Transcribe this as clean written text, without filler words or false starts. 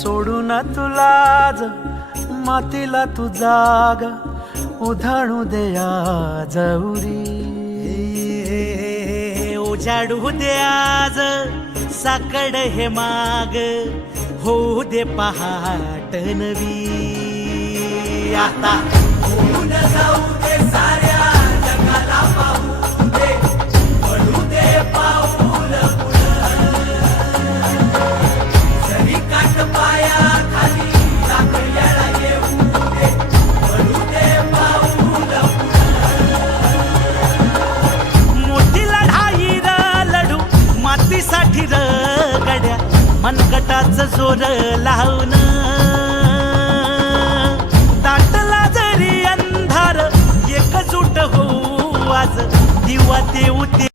सोडून तुलाज मातीला तू जाग उधाणू दे आज उरी उजाडू दे आज साकड हे माग होऊ दे पहाट नवी आता होऊन जाऊ दे साऱ्या जगाला पाहू दे पडू दे पाऊल जरी काट पाया खाली साखळ्याला येऊ दे पडू दे पाऊल मोठी लढाई र लढू मातीसाठी र गड्या मनगटाचं जोर लावून दाटला जरी अंधार एकजूट होऊ आज दिवा देऊ ते